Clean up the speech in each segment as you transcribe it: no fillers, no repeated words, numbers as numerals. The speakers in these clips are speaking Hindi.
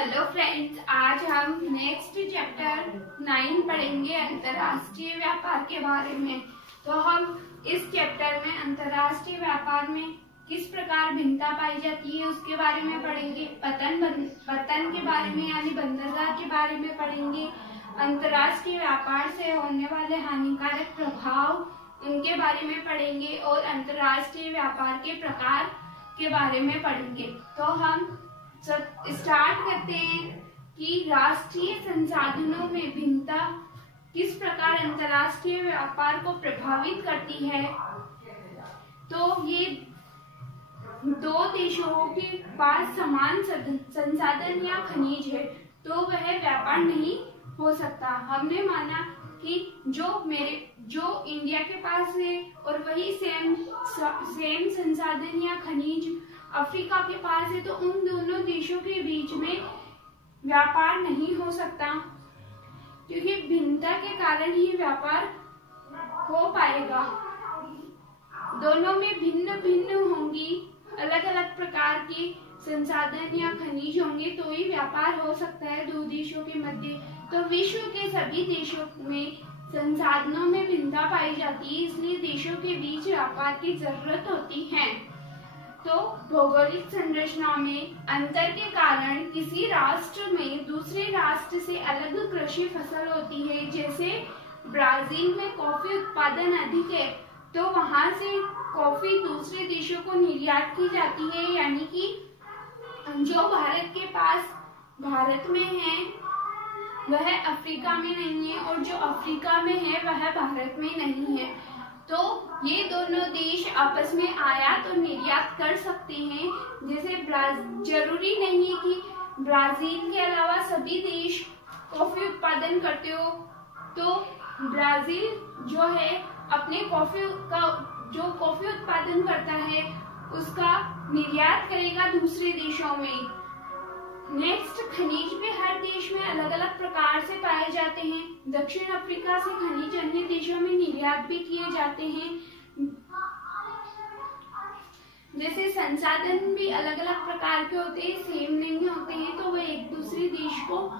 हेलो फ्रेंड्स, आज हम नेक्स्ट चैप्टर 9 पढ़ेंगे अंतर्राष्ट्रीय व्यापार के बारे में। तो हम इस चैप्टर में अंतर्राष्ट्रीय व्यापार में किस प्रकार भिन्नता पाई जाती है उसके बारे में पढ़ेंगे। पतन के बारे में यानी बंदरगाह के बारे में पढ़ेंगे। अंतर्राष्ट्रीय व्यापार से होने वाले हानिकारक प्रभाव उनके बारे में पढ़ेंगे और अंतर्राष्ट्रीय व्यापार के प्रकार के बारे में पढ़ेंगे। तो हम स्टार्ट करते हैं कि राष्ट्रीय संसाधनों में भिन्नता किस प्रकार अंतर्राष्ट्रीय व्यापार को प्रभावित करती है। तो ये दो देशों के पास समान संसाधन या खनिज है तो वह व्यापार नहीं हो सकता। हमने माना कि जो इंडिया के पास है और वही सेम संसाधन या खनिज अफ्रीका के पास है, तो उन दोनों देशों के बीच में व्यापार नहीं हो सकता, क्योंकि भिन्नता के कारण ही व्यापार हो पाएगा। दोनों में भिन्न भिन्न होंगी, अलग अलग प्रकार के संसाधन या खनिज होंगे तो ही व्यापार हो सकता है दो देशों के मध्य। तो विश्व के सभी देशों में संसाधनों में भिन्नता पाई जाती है, इसलिए देशों के बीच व्यापार की जरूरत होती है। तो भौगोलिक संरचना में अंतर के कारण किसी राष्ट्र में दूसरे राष्ट्र से अलग कृषि फसल होती है। जैसे ब्राजील में कॉफी उत्पादन अधिक है तो वहां से कॉफी दूसरे देशों को निर्यात की जाती है, यानी कि जो भारत में है वह अफ्रीका में नहीं है और जो अफ्रीका में है वह भारत में नहीं है। तो ये दोनों देश आपस में आयात और निर्यात कर सकते हैं। जैसे जरूरी नहीं है कि ब्राजील के अलावा सभी देश कॉफी उत्पादन करते हो, तो ब्राजील जो है अपने कॉफी उत्पादन करता है उसका निर्यात करेगा दूसरे देशों में। नेक्स्ट, खनिज भी हर देश में अलग अलग प्रकार से पाए जाते हैं। दक्षिण अफ्रीका से खनिज अन्य देशों में निर्यात भी किए जाते हैं। जैसे संसाधन भी अलग अलग प्रकार के होते हैं, सेम नहीं होते हैं, तो वह एक दूसरे देश को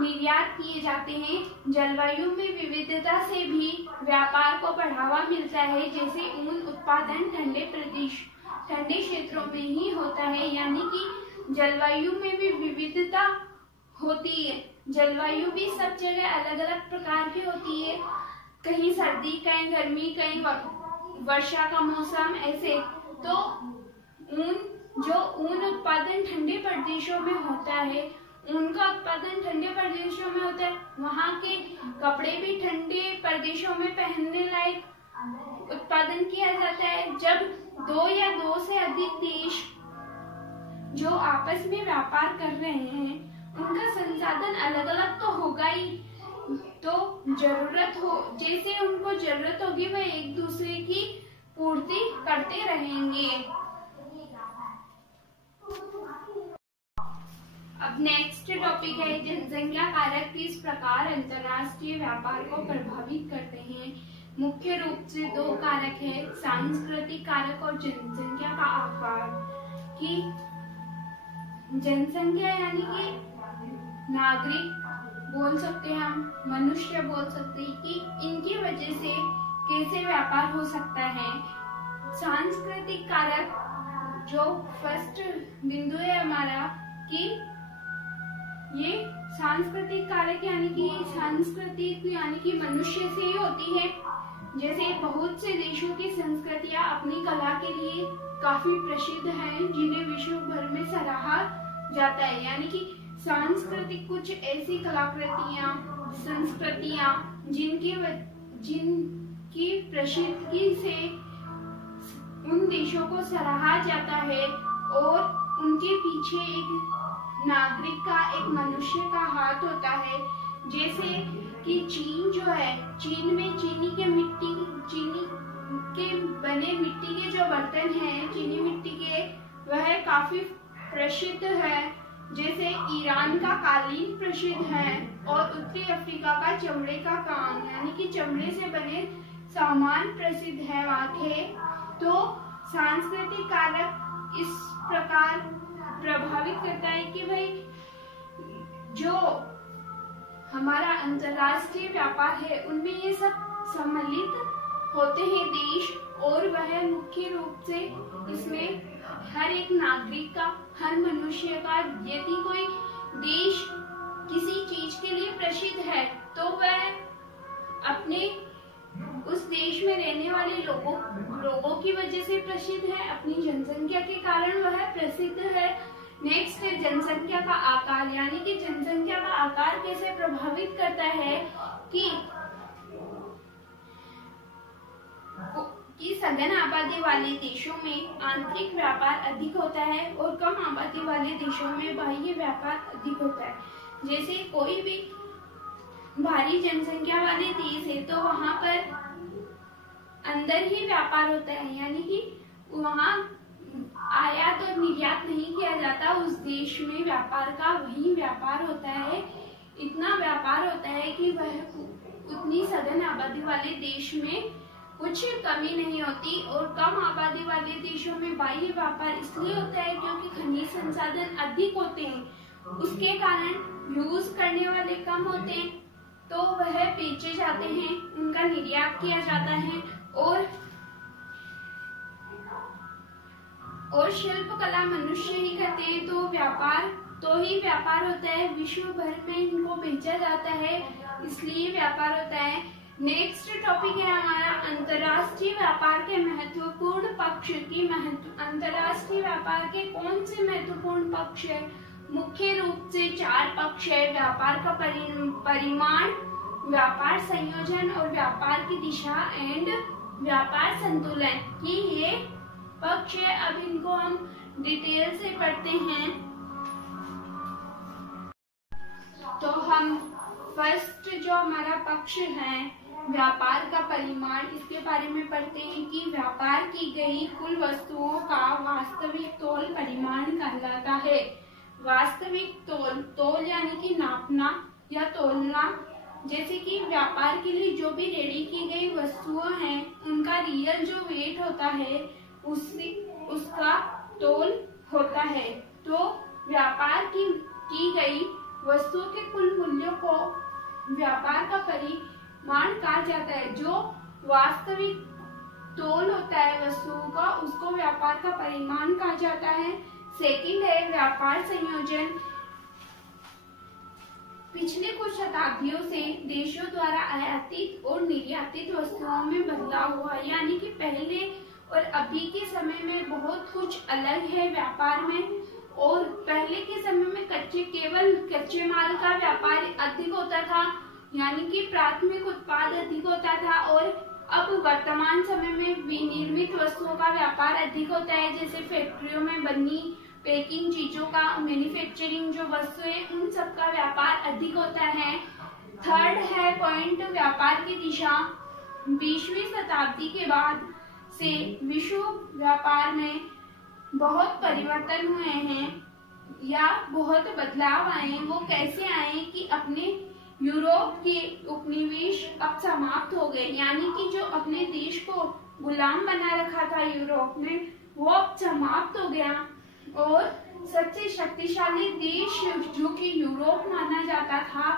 निर्यात किए जाते हैं। जलवायु में विविधता से भी व्यापार को बढ़ावा मिलता है। जैसे ऊन उत्पादन ठंडे क्षेत्रों में ही होता है, यानी कि जलवायु में भी विविधता होती है। जलवायु भी सब जगह अलग अलग प्रकार की होती है, कहीं सर्दी, कहीं गर्मी, कहीं वर्षा का मौसम, ऐसे। तो ऊन उत्पादन ठंडे प्रदेशों में होता है, ऊन का उत्पादन ठंडे प्रदेशों में होता है, वहाँ के कपड़े भी ठंडे प्रदेशों में पहनने लायक उत्पादन किया जाता है। जब दो या दो से अधिक देश जो आपस में व्यापार कर रहे हैं उनका संसाधन अलग अलग तो होगा ही, तो जैसे उनको जरूरत होगी वह एक दूसरे की पूर्ति करते रहेंगे। अब नेक्स्ट टॉपिक है जनसंख्या कारक किस प्रकार अंतर्राष्ट्रीय व्यापार को प्रभावित करते हैं। मुख्य रूप से दो कारक है, सांस्कृतिक कारक और जनसंख्या का आकार। कि जनसंख्या यानी कि नागरिक बोल सकते हैं, हम मनुष्य बोल सकते हैं कि इनकी वजह से कैसे व्यापार हो सकता है। सांस्कृतिक कारक जो फर्स्ट बिंदु है हमारा, कि ये सांस्कृतिक कारक यानी कि मनुष्य से ही होती है। जैसे बहुत से देशों की संस्कृतियां अपनी कला के लिए काफी प्रसिद्ध हैं, जिन्हें विश्व भर में सराहा जाता है। यानी कि सांस्कृतिक कुछ ऐसी संस्कृतियां जिनकी प्रसिद्धि से उन देशों को सराहा जाता है और उनके पीछे एक नागरिक का, एक मनुष्य का हाथ होता है। जैसे कि चीन जो है, चीन में चीनी के बने मिट्टी के जो बर्तन हैं, चीनी मिट्टी के, वह काफी प्रसिद्ध है। जैसे ईरान का कालीन प्रसिद्ध है और उत्तरी अफ्रीका का चमड़े का काम, यानी कि चमड़े से बने सामान प्रसिद्ध है वहाँ के। तो सांस्कृतिक कारक इस प्रकार प्रभावित करता है कि भाई जो हमारा अंतरराष्ट्रीय व्यापार है उनमें ये सब सम्मिलित होते हैं देश, और वह मुख्य रूप से इसमें हर एक नागरिक का, हर मनुष्य का, यदि कोई देश किसी चीज के लिए प्रसिद्ध है तो वह अपने उस देश में रहने वाले लोगों की वजह से प्रसिद्ध है, अपनी जनसंख्या के कारण वह प्रसिद्ध है। नेक्स्ट है जनसंख्या का आकार, यानी कि जनसंख्या का आकार कैसे प्रभावित करता है कि सघन आबादी वाले देशों में आंतरिक व्यापार अधिक होता है और कम आबादी वाले देशों में बाह्य व्यापार अधिक होता है। जैसे कोई भी भारी जनसंख्या वाले देश है तो वहां पर अंदर ही व्यापार होता है, यानी कि वहां आयात और निर्यात नहीं किया जाता, उस देश में व्यापार का वही व्यापार होता है। इतना व्यापार होता है कि वह उतनी सघन आबादी वाले देश में कुछ कमी नहीं होती, और कम आबादी वाले देशों में बाह्य व्यापार इसलिए होता है क्योंकि खनिज संसाधन अधिक होते हैं, उसके कारण यूज करने वाले कम होते हैं, तो वह बेचे जाते हैं, उनका निर्यात किया जाता है। और शिल्प कला मनुष्य ही करते हैं, तो ही व्यापार होता है, विश्व भर में इनको बेचा जाता है, इसलिए व्यापार होता है। नेक्स्ट टॉपिक है हमारा अंतरराष्ट्रीय व्यापार के महत्वपूर्ण पक्ष की अंतरराष्ट्रीय व्यापार के कौन से महत्वपूर्ण पक्ष है? मुख्य रूप से 4 पक्ष है: व्यापार का परिमाण, व्यापार संयोजन और व्यापार की दिशा एंड व्यापार संतुलन की ये पक्ष है। अब इनको हम डिटेल से पढ़ते हैं। तो हम फर्स्ट जो हमारा पक्ष है व्यापार का परिमाण, इसके बारे में पढ़ते हैं कि व्यापार की गई कुल वस्तुओं का वास्तविक तौल परिमाण कहलाता है। वास्तविक तौल यानी कि नापना या तौलना, जैसे कि व्यापार के लिए जो भी रेडी की गई वस्तुएं हैं उनका रियल जो वेट होता है उसका तौल होता है। तो व्यापार की गई वस्तुओं के कुल मूल्यों को व्यापार का परिमाण कहा जाता है। जो वास्तविक तौल होता है वस्तुओं का उसको व्यापार का परिमाण कहा जाता है। सेकंड है व्यापार संयोजन। पिछले कुछ शताब्दियों से देशों द्वारा आयातित और निर्यातित वस्तुओं में बदलाव हुआ, यानी कि पहले और अभी के समय में बहुत कुछ अलग है व्यापार में। और पहले के समय में केवल कच्चे माल का व्यापार अधिक होता था, यानी कि प्राथमिक उत्पाद अधिक होता था, और अब वर्तमान समय में विनिर्मित वस्तुओं का व्यापार अधिक होता है, जैसे फैक्ट्रियों में बनी पैकिंग चीजों का मैन्युफैक्चरिंग जो वस्तु है उन सब का व्यापार अधिक होता है। थर्ड है पॉइंट व्यापार की दिशा। 20वीं शताब्दी के बाद से विश्व व्यापार में बहुत परिवर्तन हुए हैं या बहुत बदलाव आए हैं। वो कैसे आए कि अपने यूरोप के उपनिवेश अब समाप्त हो गए, यानी कि जो अपने देश को गुलाम बना रखा था यूरोप में वो अब समाप्त हो गया, और सबसे शक्तिशाली देश जो कि यूरोप माना जाता था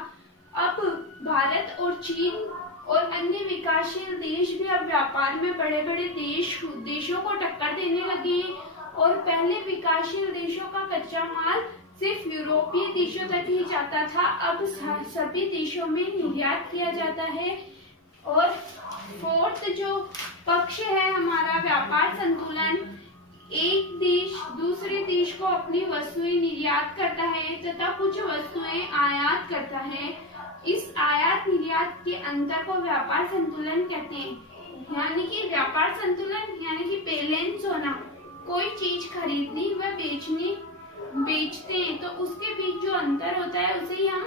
अब भारत और चीन और अन्य विकासशील देश भी अब व्यापार में बड़े बड़े देशों को टक्कर देने लगे हैं। और पहले विकासशील देशों का कच्चा माल सिर्फ यूरोपीय देशों तक ही जाता था, अब सभी देशों में निर्यात किया जाता है। और फोर्थ जो पक्ष है हमारा व्यापार संतुलन। एक देश दूसरे देश को अपनी वस्तुएं निर्यात करता है तथा कुछ वस्तुएं आयात करता है। इस आयात निर्यात के अंतर को व्यापार संतुलन कहते हैं। यानी कि व्यापार संतुलन यानी कि बैलेंस होना, कोई चीज खरीदनी व बेचते हैं तो उसके बीच जो अंतर होता है उसे ही हम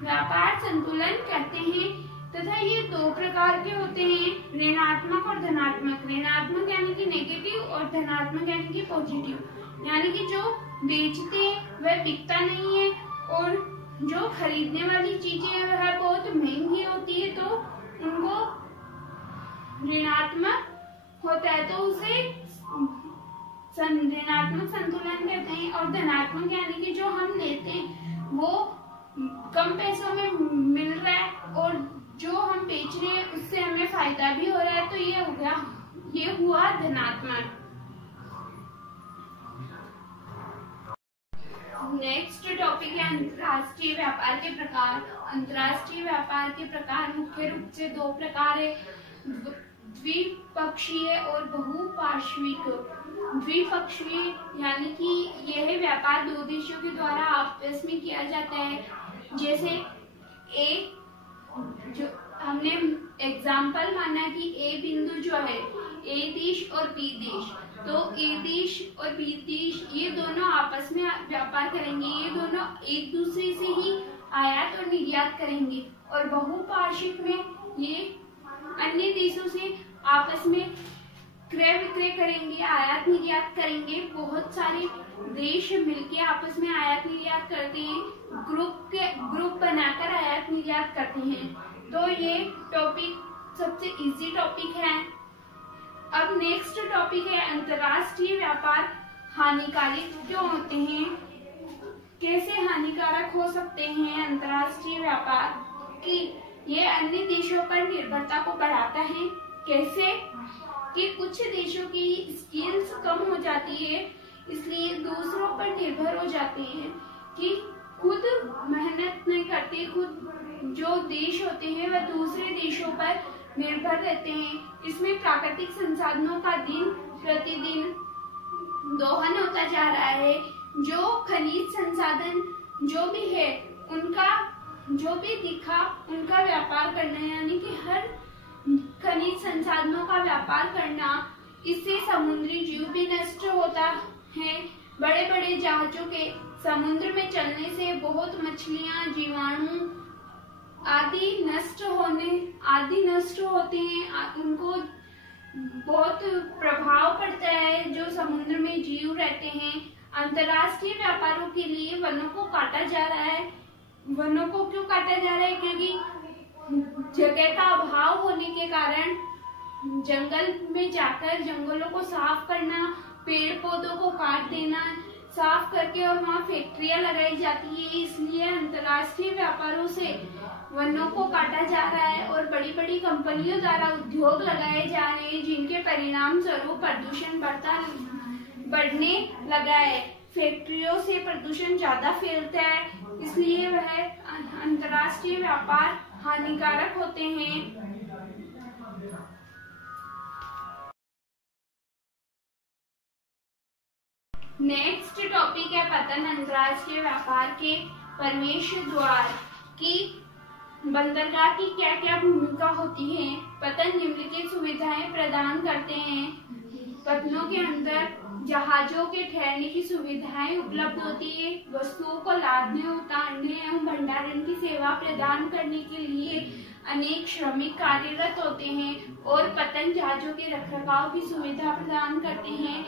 व्यापार संतुलन कहते हैं। तथा ये 2 प्रकार के होते हैं, ऋणात्मक और धनात्मक। ऋणात्मक यानी कि नेगेटिव और धनात्मक यानी कि पॉजिटिव। यानी कि जो बेचते हैं वह बिकता नहीं है और जो खरीदने वाली चीजें हैं वह बहुत महंगी होती है तो उनको ऋणात्मक होता है, तो उसे ऋणात्मक संतुलन कहते हैं। और धनात्मक यानी कि जो हम लेते हैं वो कम पैसों में मिल रहा है और जो हम बेच रहे हैं उससे हमें फायदा भी हो रहा है, तो ये हुआ धनात्मक। नेक्स्ट टॉपिक है अंतर्राष्ट्रीय व्यापार के प्रकार। अंतर्राष्ट्रीय व्यापार के प्रकार मुख्य रूप से दो प्रकार है, द्विपक्षीय और बहुपार्श्विक। द्विपक्षीय यानी कि यह व्यापार दो देशों के द्वारा आपस में किया जाता है। जैसे एक जो हमने एग्जाम्पल माना कि ए बिंदु जो है ए देश और बी देश, तो ए देश और बी देश ये दोनों आपस में व्यापार करेंगे, ये दोनों एक दूसरे से ही आयात और निर्यात करेंगे। और बहुपार्श्विक में ये अन्य देशों से आपस में क्रय विक्रय करेंगे, आयात निर्यात करेंगे। बहुत सारे देश मिलके आपस में आयात निर्यात करते हैं, ग्रुप बनाकर आयात निर्यात करते हैं। तो ये टॉपिक सबसे इजी टॉपिक है। अब नेक्स्ट टॉपिक है अंतर्राष्ट्रीय व्यापार हानिकारक क्यों होते हैं, कैसे हानिकारक हो सकते हैं अंतर्राष्ट्रीय व्यापार, कि ये अन्य देशों पर निर्भरता को बढ़ाता है। कैसे कि कुछ देशों की स्किल्स कम हो जाती है, इसलिए दूसरों पर निर्भर हो जाते हैं कि खुद मेहनत नहीं करते, खुद जो देश होते हैं वह दूसरे देशों पर निर्भर रहते हैं। इसमें प्राकृतिक संसाधनों का दिन प्रतिदिन दोहन होता जा रहा है। जो खनिज संसाधन जो भी है उनका जो भी दिखा उनका व्यापार करना है, यानी कि हर खनिज संसाधनों का व्यापार करना, इससे समुद्री जीव भी नष्ट होता है। बड़े बड़े जहाजों के समुद्र में चलने से बहुत मछलियां, जीवाणु आदि नष्ट होते हैं, उनको बहुत प्रभाव पड़ता है जो समुद्र में जीव रहते हैं। अंतर्राष्ट्रीय व्यापारों के लिए वनों को काटा जा रहा है। वनों को क्यों काटा जा रहा है, क्योंकि जगह का अभाव होने के कारण जंगल में जाकर जंगलों को साफ करना, पेड़ पौधों को काट देना, साफ करके और वहाँ फैक्ट्रियां लगाई जाती है। इसलिए अंतर्राष्ट्रीय व्यापारों से वनों को काटा जा रहा है और बड़ी बड़ी कंपनियों द्वारा उद्योग लगाए जा रहे हैं, जिनके परिणाम स्वरूप प्रदूषण बढ़ने लगा है। फैक्ट्रियों से प्रदूषण ज्यादा फैलता है, इसलिए वह अंतर्राष्ट्रीय व्यापार हानिकारक होते हैं। नेक्स्ट टॉपिक है पतन। अंतर्राष्ट्रीय व्यापार के प्रवेश द्वार की बंदरगाह की क्या क्या भूमिका होती है। पतन निम्नलिखित सुविधाएं प्रदान करते हैं। पतनों के अंदर जहाजों के ठहरने की सुविधाएं उपलब्ध होती है। वस्तुओं को लादने, उतारने एवं भंडारण की सेवा प्रदान करने के लिए अनेक श्रमिक कार्यरत होते हैं और पतन जहाजों के रखरखाव की सुविधा प्रदान करते हैं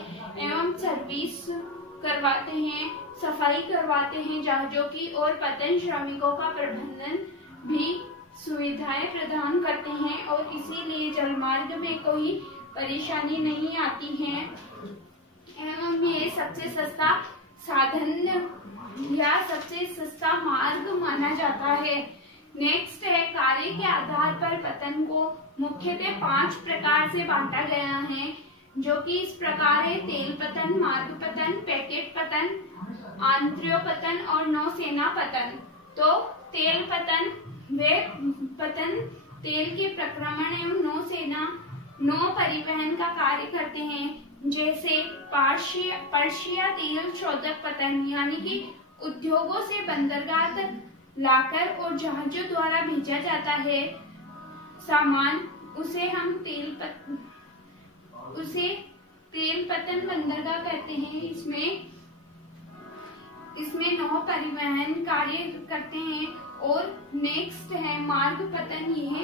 एवं सर्विस करवाते हैं, सफाई करवाते हैं जहाजों की, और पतन श्रमिकों का प्रबंधन भी सुविधाएं प्रदान करते हैं और इसीलिए जलमार्ग में कोई परेशानी नहीं आती है एवं ये सबसे सस्ता साधन या सबसे सस्ता मार्ग माना जाता है। नेक्स्ट है कार्य के आधार पर पतन को मुख्यतः 5 प्रकार से बांटा गया है, जो कि इस प्रकार है: तेल पतन, मार्ग पतन, पैकेट पतन, आंतर्यो पतन और नौसेना पतन। तो तेल पतन वे पतन तेल के प्रक्रमण एवं नौ परिवहन का कार्य करते हैं, जैसे पर्शिया तेल शोधक पतन, यानी कि उद्योगों से बंदरगाह तक लाकर और जहाजों द्वारा भेजा जाता है सामान, उसे हम तेल पतन बंदरगाह कहते हैं। इसमें नौ परिवहन कार्य करते हैं। और नेक्स्ट है मार्ग पतन। यह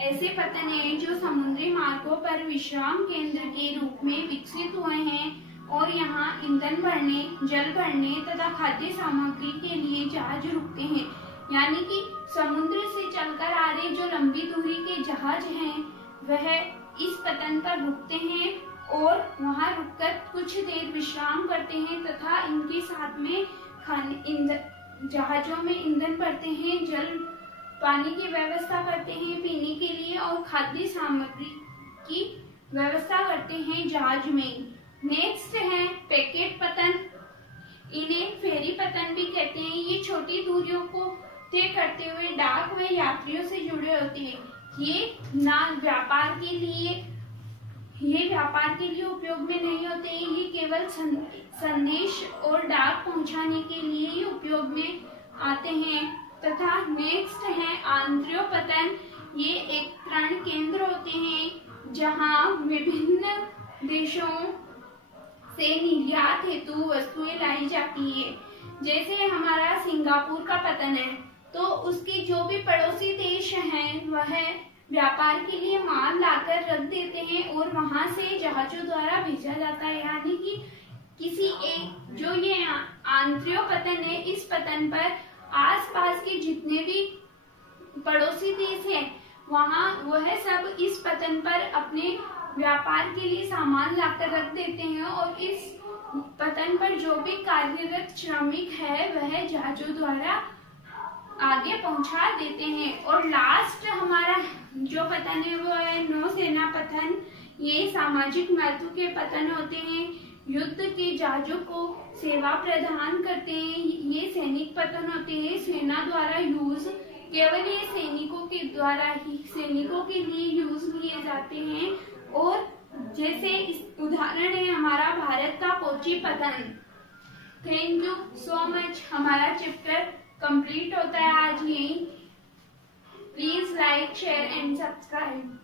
ऐसे पतन है जो समुद्री मार्गों पर विश्राम केंद्र के रूप में विकसित हुए हैं और यहाँ ईंधन भरने, जल भरने तथा खाद्य सामग्री के लिए जहाज रुकते हैं। यानी कि समुद्र से चलकर आ रहे जो लंबी दूरी के जहाज हैं वह इस पतन पर रुकते हैं और वहां रुककर कुछ देर विश्राम करते हैं तथा इनके साथ में जहाजों में ईंधन भरते हैं, जल पानी की व्यवस्था करते हैं पीने के लिए, और खाद्य सामग्री की व्यवस्था करते हैं जहाज में। नेक्स्ट है पैकेट पतन, इन्हें फेरी पतन भी कहते हैं। ये छोटी दूरियों को तय करते हुए डाक व यात्रियों से जुड़े होते हैं। ये व्यापार के लिए उपयोग में नहीं होते हैं, ये केवल संदेश और डाक पहुंचाने के लिए ही उपयोग में आते हैं। तथा नेक्स्ट है आंत्र्योपतन, ये एक ऋण केंद्र होते हैं जहां विभिन्न देशों से निर्यात हेतु वस्तुएं लाई जाती है। जैसे हमारा सिंगापुर का पतन है, तो उसके जो भी पड़ोसी देश हैं वह व्यापार के लिए माल लाकर रख देते हैं और वहां से जहाजों द्वारा भेजा जाता है। यानी कि किसी एक जो ये आंतरिक पतन है, इस पतन पर आसपास के जितने भी पड़ोसी देश हैं वह सब इस पतन पर अपने व्यापार के लिए सामान लाकर रख देते हैं और इस पतन पर जो भी कार्यरत श्रमिक है वह जहाजों द्वारा आगे पहुंचा देते हैं। और लास्ट हमारा जो पतन है वो है नौसेना पतन। ये सामाजिक महत्व के पतन होते हैं, युद्ध के जहाजों को सेवा प्रदान करते हैं। ये सैनिक पतन होते हैं, सेना द्वारा यूज, केवल ये सैनिकों के लिए यूज किए जाते हैं। और जैसे इस उदाहरण है हमारा भारत का कोची पतन। Thank you so much. हमारा चैप्टर कंप्लीट होता है आज यही। Please like, share and subscribe.